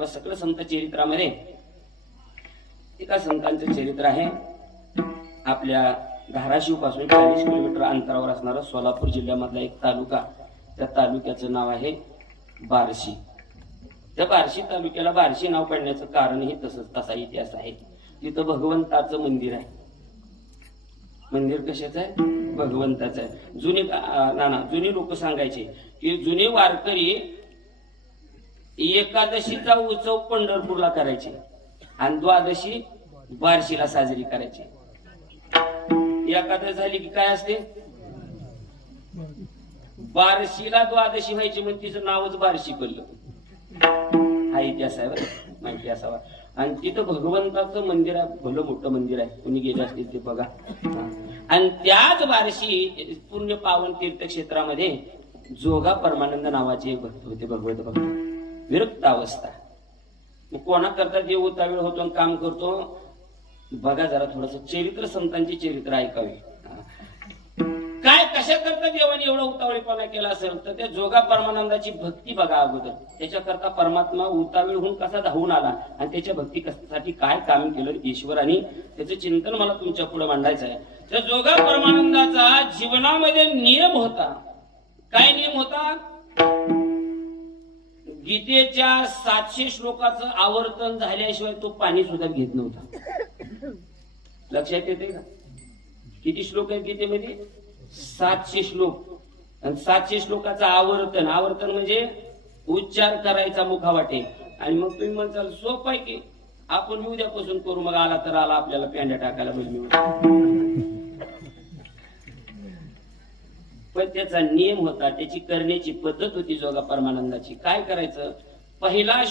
तेव्हा सकळ संत चरित्रामध्ये एका संतांचं चरित्र आहे. आपल्या धाराशिव पासून 40 किलोमीटर अंतरावर असणारा सोलापूर जिल्ह्यामधला एक तालुका, त्या तालुक्याचं नाव आहे बार्शी. त्या बार्शी तालुक्याला बार्शी नाव पडण्याचं कारण हे तसा इतिहास आहे. तिथं भगवंताचं मंदिर आहे. मंदिर कशाचं आहे? भगवंताचं आहे. जुने लोक सांगायचे की जुने वारकरी एकादशीचा उत्सव पंढरपूरला करायचे आणि द्वादशी बार्शीला साजरी करायची. एकादश झाली की काय असते? बार्शीला द्वादशी व्हायची, म्हणजे तिचं नावच बार्शी पडलं. हा इतिहास आहे बरं, माहिती असावा. आणि तिथं भगवंताचं मंदिर आहे, भलं मोठं मंदिर आहे. कुणी गेले असतील ते बघा. आणि त्याच बार्शी पुण्य पावन तीर्थक्षेत्रामध्ये जोगा परमानंद नावाचे एक भक्त होते, भगवत भक्त, विरक्त अवस्था. मग कोणा करता देव उतावीळ होतो आणि काम करतो बघा जरा. थोडस चरित्र, संतांची चरित्र ऐकावी. काय कशा करता देवाने एवढा उतावळीपणा केला असेल तर त्या जोगा परमानंदाची भक्ती बघा अगोदर. त्याच्याकरता परमात्मा उतावीळ होऊन कसा धावून आला आणि त्याच्या भक्ती साठी काय काम केलं ईश्वराने, त्याचं चिंतन मला तुमच्या पुढे मांडायचं आहे. त्या जोगा परमानंदाचा जीवनामध्ये नियम होता. काय नियम होता? गीतेच्या 700 श्लोकाचं आवर्तन झाल्याशिवाय तो पाणी सुद्धा घेत नव्हता. लक्षात येते का? किती श्लोक आहेत गीतेमध्ये? 700 श्लोक. आणि 700 श्लोकाचं आवर्तन. आवर्तन म्हणजे उच्चार करायचा मुखावाटे. आणि मग तुम्ही म्हणताल सोपं आहे की आपण उद्यापासून करू, मग आला तर आला, आपल्याला पेंड्या टाकायला बदली. पण त्याचा नियम होता, त्याची करण्याची पद्धत होती जोगा परमानंदाची. काय करायचं? पहिला